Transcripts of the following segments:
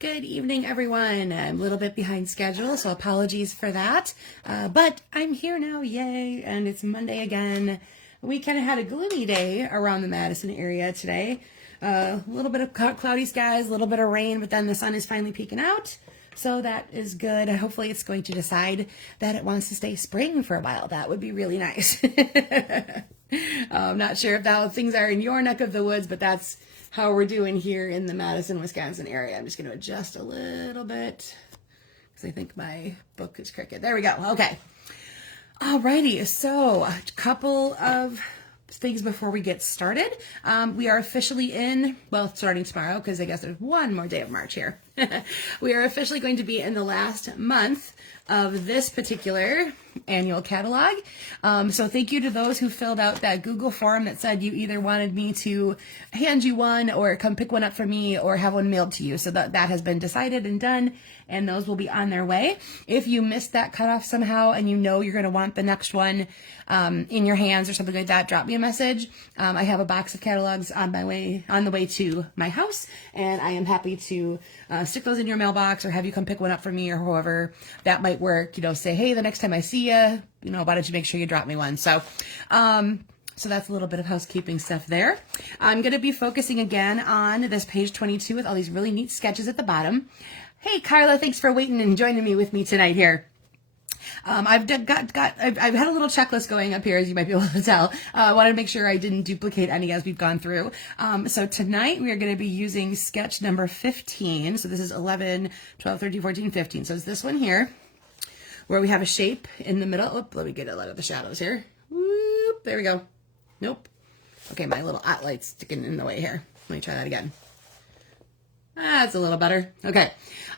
Good evening, everyone. I'm a little bit behind schedule, so apologies for that. But I'm here now, yay, and it's Monday again. We kind of had a gloomy day around the Madison area today. A little bit of cloudy skies, a little bit of rain, but then the sun is finally peeking out. So that is good. Hopefully it's going to decide that it wants to stay spring for a while. That would be really nice. I'm not sure if how things are in your neck of the woods, but that's how we're doing here in the Madison, Wisconsin area. I'm just going to adjust a little bit because I think my book is crooked. There we go. Okay. Alrighty. So a couple of things before we get started. We are officially in, well, starting tomorrow because I guess there's one more day of March here. We are officially going to be in the last month of this particular annual catalog. So thank you to those who filled out that Google form that said you either wanted me to hand you one or come pick one up for me or have one mailed to you. So that has been decided and done, and those will be on their way. If you missed that cutoff somehow and you know you're going to want the next one in your hands or something like that, drop me a message. I have a box of catalogs on the way to my house, and I am happy to stick those in your mailbox or have you come pick one up for me or whoever that might work. Say, hey, the next time I see you, why don't you make sure you drop me one? So that's a little bit of housekeeping stuff there. I'm going to be focusing again on this page 22 with all these really neat sketches at the bottom. Hey, Carla, thanks for waiting and joining me with me tonight here. I've had a little checklist going up here, as you might be able to tell. I wanted to make sure I didn't duplicate any as we've gone through. So tonight we are going to be using sketch number 15. So this is 11, 12, 13, 14, 15. So it's this one here where we have a shape in the middle. Oop, let me get a lot of the shadows here. Whoop, there we go. Nope. Okay, my little light's sticking in the way here. Let me try that again. That's a little better. Okay.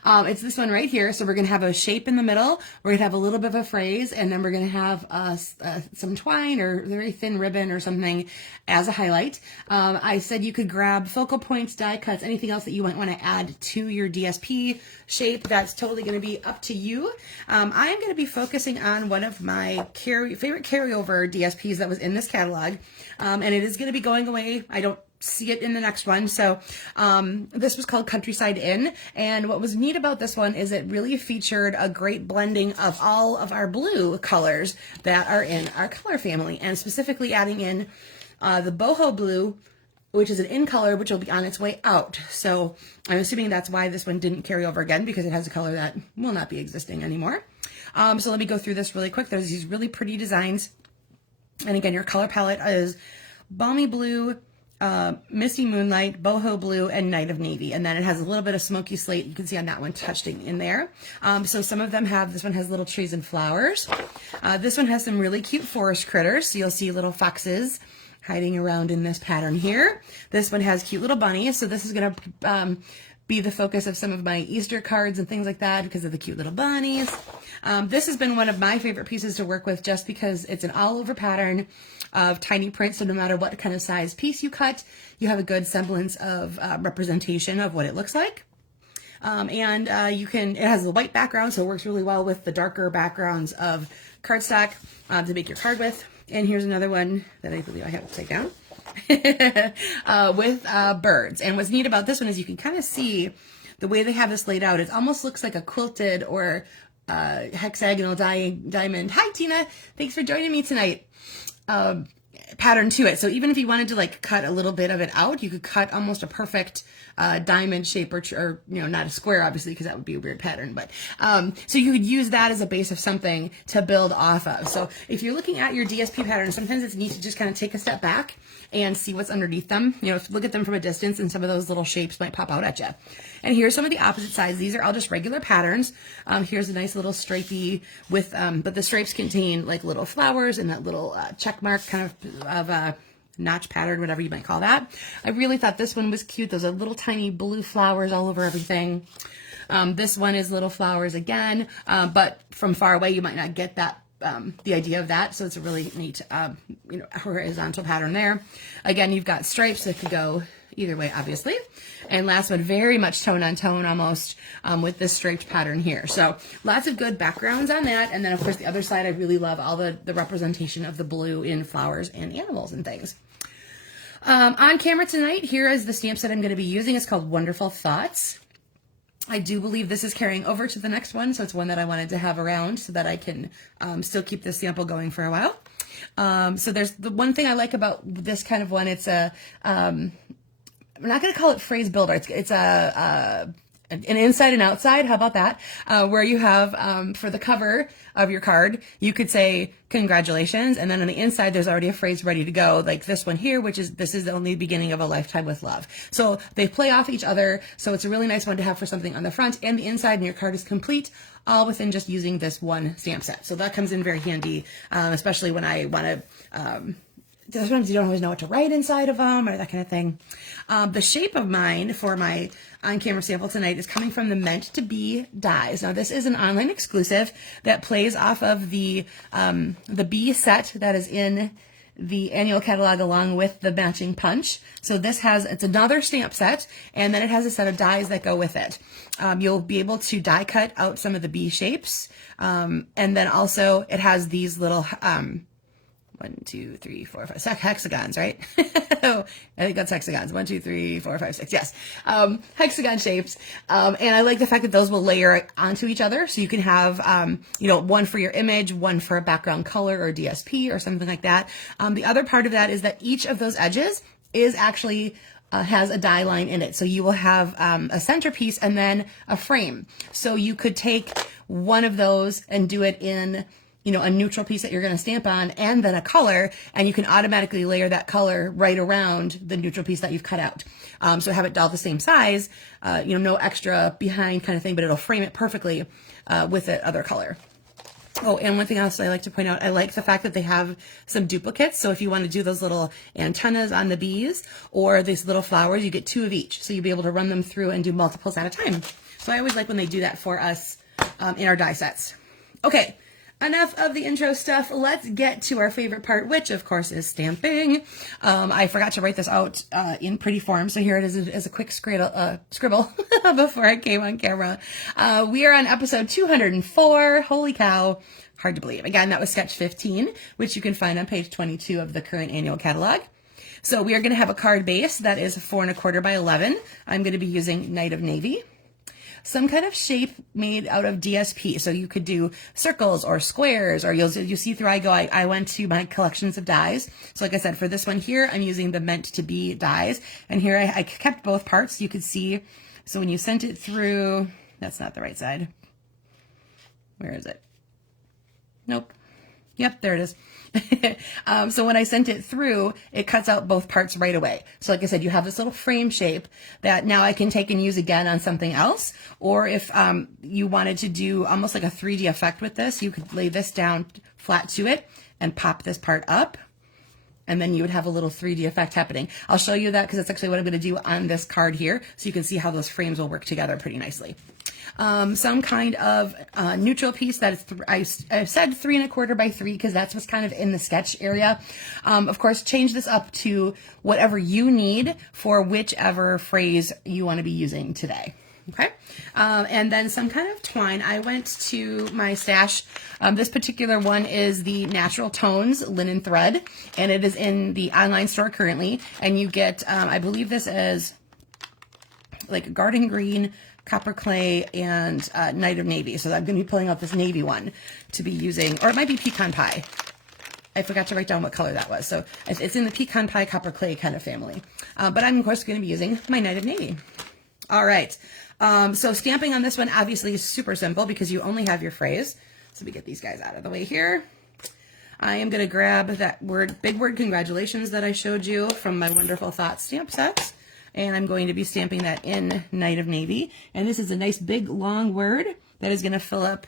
It's this one right here. So we're going to have a shape in the middle. We're going to have a little bit of a phrase, and then we're going to have some twine or very thin ribbon or something as a highlight. I said you could grab focal points, die cuts, anything else that you might want to add to your DSP shape. That's totally going to be up to you. I'm going to be focusing on one of my favorite carryover DSPs that was in this catalog, and it is going to be going away. I don't see it in the next one. So this was called Countryside Inn, and what was neat about this one is it really featured a great blending of all of our blue colors that are in our color family, and specifically adding in the boho blue, which is an in color, which will be on its way out. So I'm assuming that's why this one didn't carry over again, because it has a color that will not be existing anymore. So let me go through this really quick. There's these really pretty designs, and again, your color palette is Balmy Blue, Misty Moonlight, Boho Blue, and Night of Navy. And then it has a little bit of Smoky Slate. You can see on that one touching in there. So some of them this one has little trees and flowers. This one has some really cute forest critters. So you'll see little foxes hiding around in this pattern here. This one has cute little bunnies. So this is going to be the focus of some of my Easter cards and things like that because of the cute little bunnies. This has been one of my favorite pieces to work with just because it's an all-over pattern of tiny print, so no matter what kind of size piece you cut, you have a good semblance of representation of what it looks like. It has a white background, so it works really well with the darker backgrounds of cardstock to make your card with. And here's another one that I believe I have upside down with birds. And what's neat about this one is you can kind of see the way they have this laid out. It almost looks like a quilted or hexagonal diamond. Hi, Tina. Thanks for joining me tonight. Pattern to it. So even if you wanted to cut a little bit of it out, you could cut almost a perfect diamond shape or not a square, obviously, because that would be a weird pattern. But so you could use that as a base of something to build off of. So if you're looking at your DSP pattern, sometimes it's neat to just kind of take a step back and see what's underneath them. Look at them from a distance, and some of those little shapes might pop out at you. And here's some of the opposite sides. These are all just regular patterns. Here's a nice little stripey with, but the stripes contain little flowers and that little check mark kind of notch pattern, whatever you might call that. I really thought this one was cute. Those are little tiny blue flowers all over everything. This one is little flowers again, but from far away you might not get that the idea of that. So it's a really neat, horizontal pattern there. Again, you've got stripes that could go either way, obviously. And last one, very much tone on tone almost with this striped pattern here. So lots of good backgrounds on that. And then, of course, the other side, I really love all the representation of the blue in flowers and animals and things. On camera tonight, here is the stamp set I'm going to be using. It's called Wonderful Thoughts. I do believe this is carrying over to the next one, so it's one that I wanted to have around so that I can still keep this sample going for a while. So there's the one thing I like about this kind of one. It's a, I'm not going to call it phrase builder. It's an inside and outside. How about that? Where you have, for the cover of your card, you could say congratulations. And then on the inside, there's already a phrase ready to go, like this one here, which is, this is the only beginning of a lifetime with love. So they play off each other. So it's a really nice one to have for something on the front and the inside, and your card is complete, all within just using this one stamp set. So that comes in very handy, especially when I want to, sometimes you don't always know what to write inside of them or that kind of thing. The shape of mine for my on-camera sample tonight is coming from the Meant to Be dies. Now this is an online exclusive that plays off of the bee set that is in the annual catalog along with the matching punch. So this has, it's another stamp set, and then it has a set of dies that go with it. You'll be able to die cut out some of the bee shapes. And then also it has these little, 1, 2, 3, 4, 5, hexagons, right? I think that's hexagons. 1, 2, 3, 4, 5, 6. Yes. Hexagon shapes. And I like the fact that those will layer onto each other. So you can have, one for your image, one for a background color or DSP or something like that. The other part of that is that each of those edges is actually has a die line in it. So you will have a centerpiece and then a frame. So you could take one of those and do it in a neutral piece that you're going to stamp on and then a color, and you can automatically layer that color right around the neutral piece that you've cut out. So have it all the same size, no extra behind kind of thing, but it'll frame it perfectly with the other color. Oh, and one thing else I like to point out, I like the fact that they have some duplicates. So if you want to do those little antennas on the bees or these little flowers, you get 2 of each. So you'll be able to run them through and do multiples at a time. So I always like when they do that for us in our die sets. Okay. Enough of the intro stuff. Let's get to our favorite part, which of course is stamping. I forgot to write this out in pretty form, so here it is as a quick scribble before I came on camera. We are on episode 204. Holy cow. Hard to believe. Again, that was sketch 15, which you can find on page 22 of the current annual catalog. So we are going to have a card base that is 4 1/4 by 11. I'm going to be using Night of Navy. Some kind of shape made out of DSP. So you could do circles or squares, or you'll see through I went to my collections of dies. So like I said, for this one here, I'm using the Meant to Be dies. And here I kept both parts. You could see, so when you sent it through, that's not the right side. Where is it? Nope. Yep, there it is. So when I sent it through, it cuts out both parts right away. So like I said, you have this little frame shape that now I can take and use again on something else. Or if you wanted to do almost like a 3D effect with this, you could lay this down flat to it and pop this part up. And then you would have a little 3D effect happening. I'll show you that because that's actually what I'm going to do on this card here. So you can see how those frames will work together pretty nicely. Some kind of neutral piece that is, I said 3 1/4 by 3 because that's what's kind of in the sketch area. Of course, change this up to whatever you need for whichever phrase you want to be using today. Okay. And then some kind of twine. I went to my stash. This particular one is the Natural Tones linen thread, and it is in the online store currently. And you get, I believe this is like garden green, copper clay, and Night of Navy. So I'm going to be pulling out this navy one to be using, or it might be pecan pie. I forgot to write down what color that was. So it's in the pecan pie, copper clay kind of family. But I'm, of course, going to be using my Night of Navy. All right. So stamping on this one obviously is super simple because you only have your phrase. So we get these guys out of the way here. I am going to grab that big word congratulations that I showed you from my Wonderful Thoughts stamp sets. And I'm going to be stamping that in Night of Navy. And this is a nice big long word that is going to fill up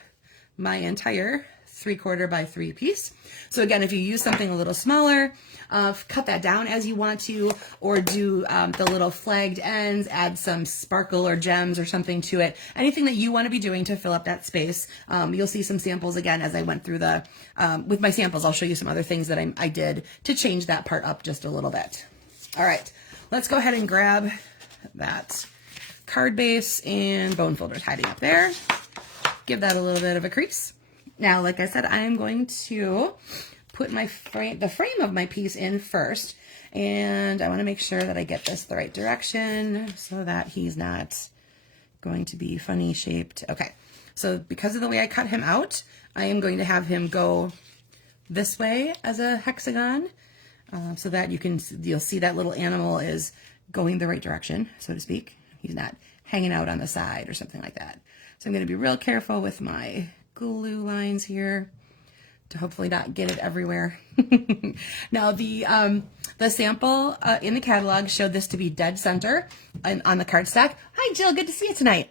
my entire 3 1/4 by 3 piece. So again, if you use something a little smaller, cut that down as you want to, or do the little flagged ends, add some sparkle or gems or something to it. Anything that you want to be doing to fill up that space. You'll see some samples again as I went through the, with my samples, I'll show you some other things that I did to change that part up just a little bit. All right, let's go ahead and grab that card base and bone folders hiding up there. Give that a little bit of a crease. Now, like I said, I am going to put the frame of my piece in first, and I want to make sure that I get this the right direction so that he's not going to be funny shaped. Okay, so because of the way I cut him out, I am going to have him go this way as a hexagon, so that you'll see that little animal is going the right direction, so to speak. He's not hanging out on the side or something like that. So I'm going to be real careful with my glue lines here to hopefully not get it everywhere. Now the sample in the catalog showed this to be dead center on the cardstock. Hi Jill, good to see you tonight.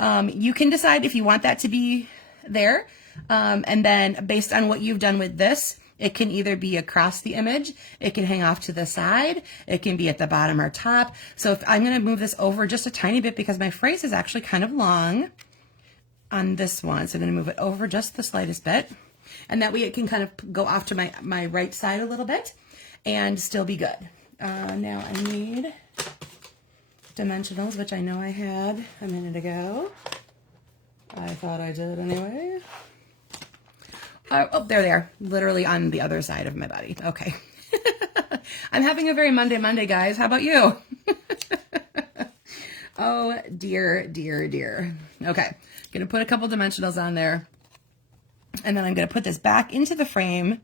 You can decide if you want that to be there, and then based on what you've done with this, it can either be across the image, it can hang off to the side, it can be at the bottom or top. So if I'm going to move this over just a tiny bit because my phrase is actually kind of long on this one, so I'm going to move it over just the slightest bit, and that way it can kind of go off to my right side a little bit and still be good. Now I need dimensionals, which I know I had a minute ago. I thought I did anyway. Oh, there they are, literally on the other side of my body. Okay. I'm having a very Monday, guys. How about you? Oh, dear, dear, dear. Okay, gonna put a couple dimensionals on there, and then I'm gonna put this back into the frame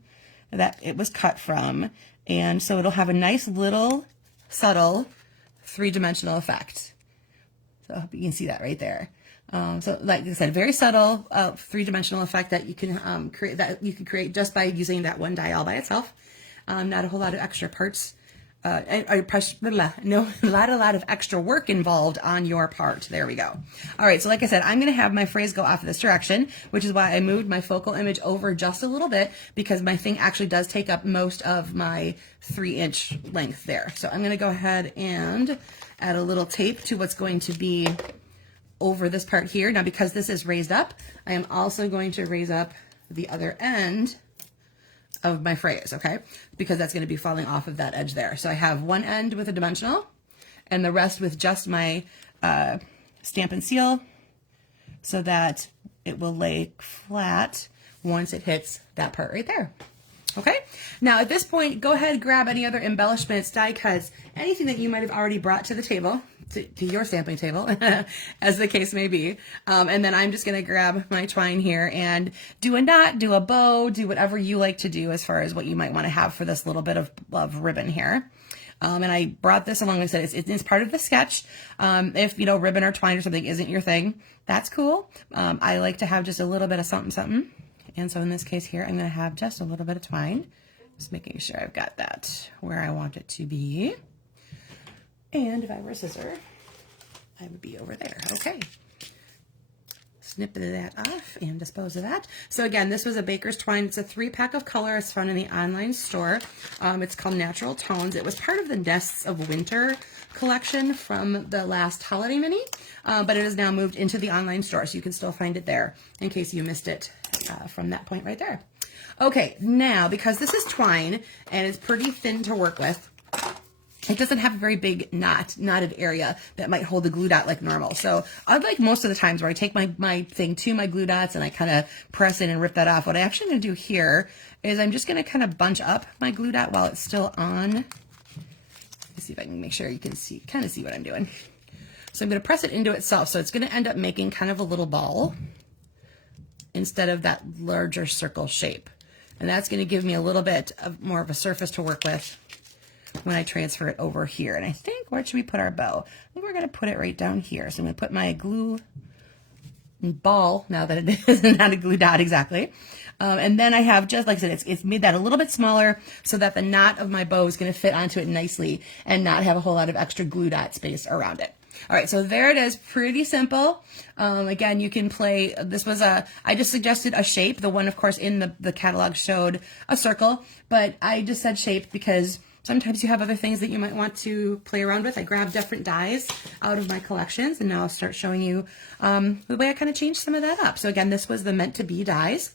that it was cut from, and so it'll have a nice little subtle three-dimensional effect. So I hope you can see that right there. So like I said, very subtle three-dimensional effect that you can create just by using that one die all by itself. Not a whole lot of extra parts, not a lot of extra work involved on your part. There we go. All right, so like I said, I'm going to have my phrase go off this direction, which is why I moved my focal image over just a little bit, because my thing actually does take up most of my 3-inch length there. So I'm going to go ahead and add a little tape to what's going to be over this part here. Now, because this is raised up, I am also going to raise up the other end of my phrase, okay? Because that's going to be falling off of that edge there. So I have one end with a dimensional and the rest with just my stamp and seal, so that it will lay flat once it hits that part right there. Okay, now at this point, go ahead and grab any other embellishments, die cuts, anything that you might have already brought to the table, to your stamping table, as the case may be. And then I'm just going to grab my twine here and do a knot, do a bow, do whatever you like to do as far as what you might want to have for this little bit of ribbon here. And I brought this along. Like I said, it's part of the sketch. If, you know, ribbon or twine or something isn't your thing, that's cool. I like to have just a little bit of something, something. And so in this case here, I'm going to have just a little bit of twine, just making sure I've got that where I want it to be. And if I were a scissor, I would be over there. Okay. Snip that off and dispose of that. So again, this was a baker's twine. It's a 3-pack of color. It's found in the online store. It's called Natural Tones. It was part of the Nests of Winter collection from the last holiday mini, but it is now moved into the online store, so you can still find it there in case you missed it from that point right there. Okay, now because this is twine and it's pretty thin to work with, it doesn't have a very big knotted area that might hold the glue dot like normal. So unlike most of the times where I take my thing to my glue dots and I kind of press it and rip that off, what I actually going to do here is I'm just going to kind of bunch up my glue dot while it's still on. Let's see if I can make sure you can kind of see what I'm doing. So I'm going to press it into itself. So it's going to end up making kind of a little ball instead of that larger circle shape. And that's going to give me a little bit of more of a surface to work with when I transfer it over here. And I think, where should we put our bow? I think we're going to put it right down here. So I'm going to put my glue ball, now that it is not a glue dot exactly. And then I have, just like I said, it's made that a little bit smaller so that the knot of my bow is going to fit onto it nicely and not have a whole lot of extra glue dot space around it. All right, so there it is, pretty simple. Again, you can play, this was I just suggested a shape. The one, of course, in the catalog showed a circle, but I just said shape because sometimes you have other things that you might want to play around with. I grabbed different dies out of my collections, and now I'll start showing you the way I kind of changed some of that up. So again, this was the meant to be dies.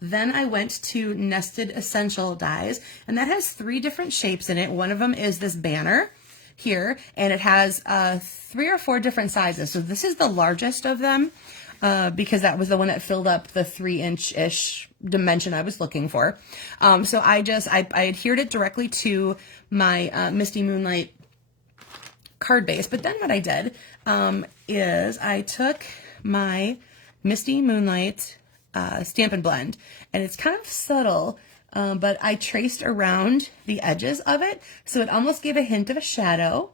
Then I went to Nested Essential dies, and that has 3 different shapes in it. One of them is this banner here, and it has 3 or 4 different sizes. So this is the largest of them because that was the one that filled up the 3-inch-ish dimension I was looking for. So I adhered it directly to my Misty Moonlight card base. But then what I did is I took my Misty Moonlight Stampin' Blend, and it's kind of subtle, but I traced around the edges of it, so it almost gave a hint of a shadow.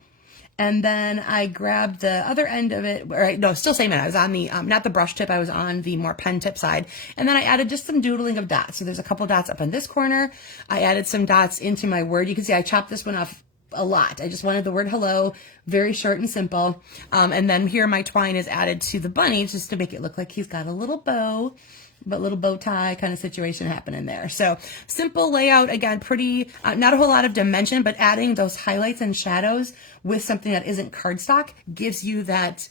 And then I grabbed the other end of it, or no, still same end. I was on the, not the brush tip, I was on the more pen tip side. And then I added just some doodling of dots. So there's a couple dots up in this corner. I added some dots into my word. You can see I chopped this one off a lot. I just wanted the word hello, very short and simple. And then here my twine is added to the bunny just to make it look like he's got a little bow, but little bow tie kind of situation happening there. So simple layout, again, pretty, not a whole lot of dimension, but adding those highlights and shadows with something that isn't cardstock gives you that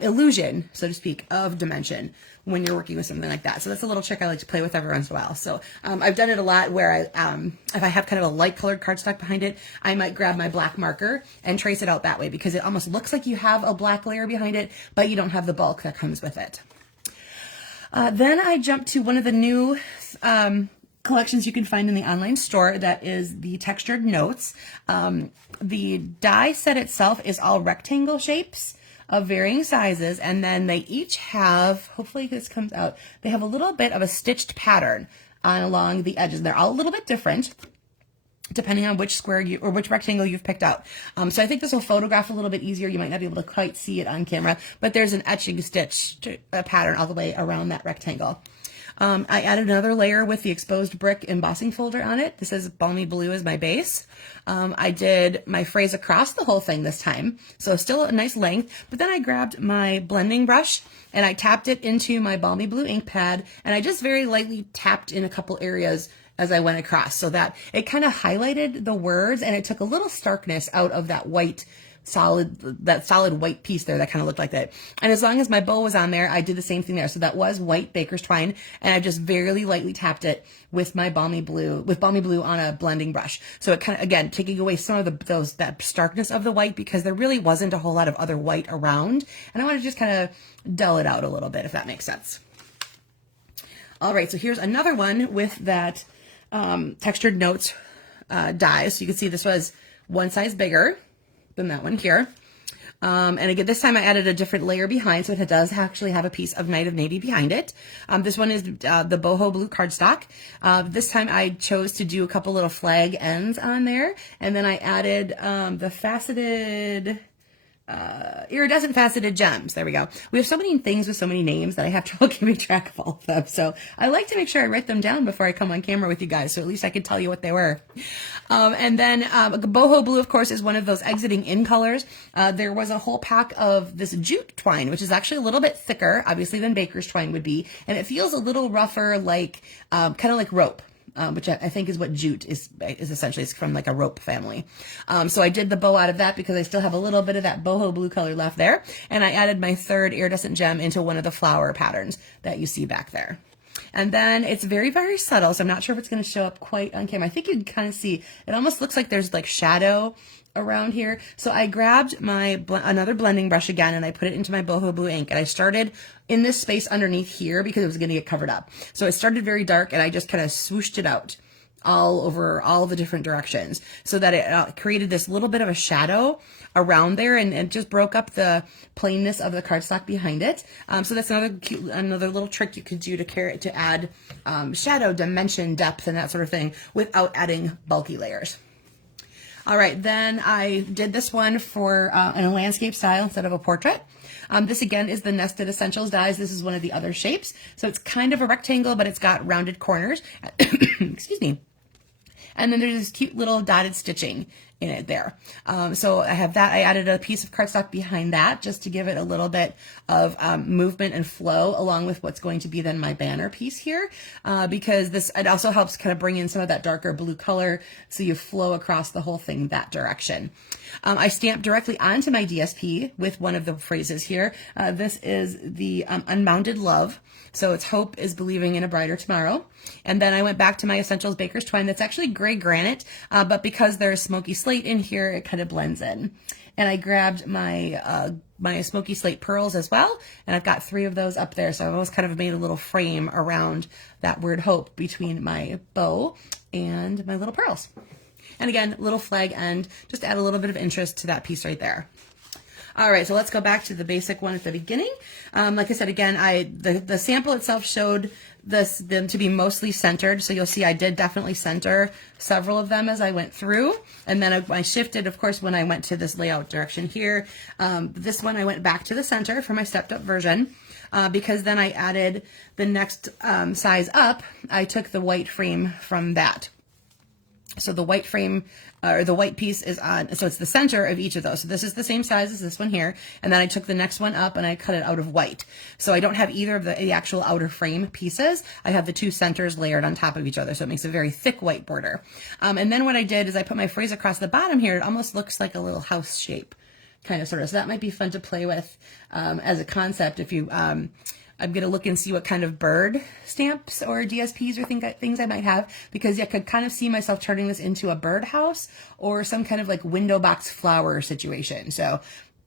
illusion, so to speak, of dimension when you're working with something like that. So that's a little trick I like to play with every once in a while. So I've done it a lot where if I have kind of a light colored cardstock behind it, I might grab my black marker and trace it out that way, because it almost looks like you have a black layer behind it, but you don't have the bulk that comes with it. Then I jumped to one of the new collections you can find in the online store. That is the textured notes. The die set itself is all rectangle shapes of varying sizes, and then they each have, hopefully this comes out, they have a little bit of a stitched pattern along the edges. They're all a little bit different depending on which square you or which rectangle you've picked out. So I think this will photograph a little bit easier. You might not be able to quite see it on camera, but there's an etching stitch pattern all the way around that rectangle. I added another layer with the exposed brick embossing folder on it. This is Balmy Blue as my base. I did my phrase across the whole thing this time, so still a nice length, but then I grabbed my blending brush and I tapped it into my Balmy Blue ink pad, and I just very lightly tapped in a couple areas as I went across, so that it kind of highlighted the words and it took a little starkness out of that white solid white piece there that kind of looked like that. And as long as my bow was on there, I did the same thing there. So that was white baker's twine, and I just very lightly tapped it with my Balmy Blue on a blending brush. So it kind of, again, taking away some of that starkness of the white, because there really wasn't a whole lot of other white around, and I want to just kind of dull it out a little bit, if that makes sense. All right, so here's another one with that textured notes die. So you can see this was one size bigger than that one here. And again, this time I added a different layer behind, so it does actually have a piece of Night of Navy behind it. This one is the boho blue cardstock. This time I chose to do a couple little flag ends on there, and then I added the faceted iridescent faceted gems. There we go. We have so many things with so many names that I have trouble keeping track of all of them. So I like to make sure I write them down before I come on camera with you guys, so at least I can tell you what they were. And then boho blue, of course, is one of those exiting in colors. There was a whole pack of this jute twine, which is actually a little bit thicker, obviously, than baker's twine would be, and it feels a little rougher, like kind of like rope. Which I think is what jute is essentially. It's from like a rope family. So I did the bow out of that because I still have a little bit of that boho blue color left there. And I added my third iridescent gem into one of the flower patterns that you see back there. And then it's very, very subtle, so I'm not sure if it's going to show up quite on camera. I think you can kind of see, it almost looks like there's like shadow around here. So I grabbed my another blending brush again, and I put it into my boho blue ink, and I started in this space underneath here because it was going to get covered up. So it started very dark, and I just kind of swooshed it out all over all the different directions so that it created this little bit of a shadow around there, and it just broke up the plainness of the cardstock behind it. So that's another little trick you could do to add shadow, dimension, depth, and that sort of thing without adding bulky layers. All right, then I did this one for in a landscape style instead of a portrait. This again is the Nested Essentials dies. This is one of the other shapes. So it's kind of a rectangle, but it's got rounded corners. Excuse me. And then there's this cute little dotted stitching in it there. So I have that. I added a piece of cardstock behind that just to give it a little bit of movement and flow along with what's going to be then my banner piece here, because it also helps kind of bring in some of that darker blue color so you flow across the whole thing that direction. I stamped directly onto my DSP with one of the phrases here. This is the Unbounded Love. So it's hope is believing in a brighter tomorrow. And then I went back to my Essentials Baker's Twine. That's actually gray granite, but because there's smoky slate in here, it kind of blends in. And I grabbed my my smoky slate pearls as well, and I've got 3 of those up there. So I've always kind of made a little frame around that word hope between my bow and my little pearls. And again, little flag end, just to add a little bit of interest to that piece right there. All right, so let's go back to the basic one at the beginning. Like I said, again, the sample itself showed them to be mostly centered. So you'll see I did definitely center several of them as I went through. And then I shifted, of course, when I went to this layout direction here. This one I went back to the center for my stepped up version. Because then I added the next size up, I took the white frame from that. So the white frame, or the white piece is on, so it's the center of each of those. So this is the same size as this one here. And then I took the next one up and I cut it out of white. So I don't have either of the actual outer frame pieces. I have the two centers layered on top of each other. So it makes a very thick white border. And then what I did is I put my phrase across the bottom here. It almost looks like a little house shape, kind of, sort of. So that might be fun to play with as a concept if you, I'm going to look and see what kind of bird stamps or DSPs or things I might have, because I could kind of see myself turning this into a birdhouse or some kind of like window box flower situation. So I'm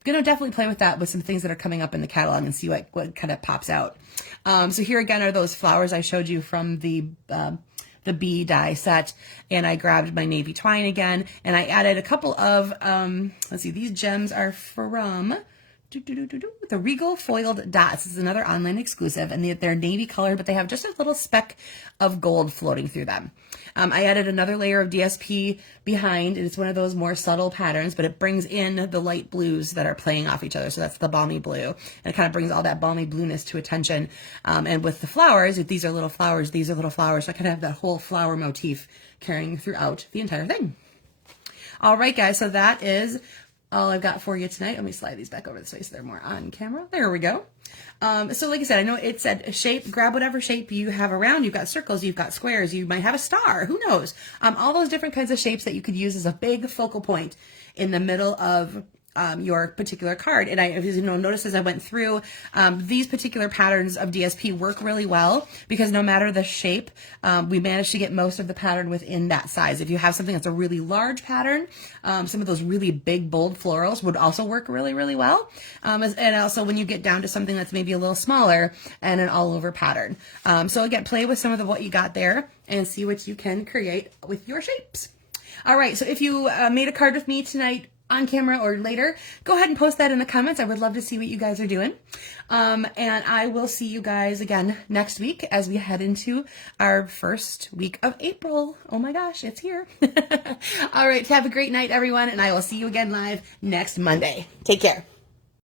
going to definitely play with that with some things that are coming up in the catalog and see what kind of pops out. So here again are those flowers I showed you from the bee die set, and I grabbed my navy twine again, and I added a couple of, let's see, these gems are from the Regal Foiled Dots. This is another online exclusive, and they're navy colored, but they have just a little speck of gold floating through them. I added another layer of DSP behind, and it's one of those more subtle patterns, but it brings in the light blues that are playing off each other. So that's the balmy blue, and it kind of brings all that balmy blueness to attention. And with the flowers, if these are little flowers, these are little flowers. So I kind of have that whole flower motif carrying throughout the entire thing. All right, guys, so that is all I've got for you tonight. Let me slide these back over this way so they're more on camera. There we go. So like I said, I know it said shape, grab whatever shape you have around. You've got circles, you've got squares, you might have a star, who knows? All those different kinds of shapes that you could use as a big focal point in the middle of your particular card. And I, as you know, notice as I went through, these particular patterns of DSP work really well because no matter the shape, we managed to get most of the pattern within that size. If you have something that's a really large pattern, some of those really big, bold florals would also work really, really well. And also when you get down to something that's maybe a little smaller and an all over pattern. So again, play with some of what you got there and see what you can create with your shapes. All right, so if you made a card with me tonight, on camera or later, go ahead and post that in the comments. I would love to see what you guys are doing. And I will see you guys again next week as we head into our first week of April. Oh my gosh, it's here. All right, have a great night, everyone, and I will see you again live next Monday. Take care.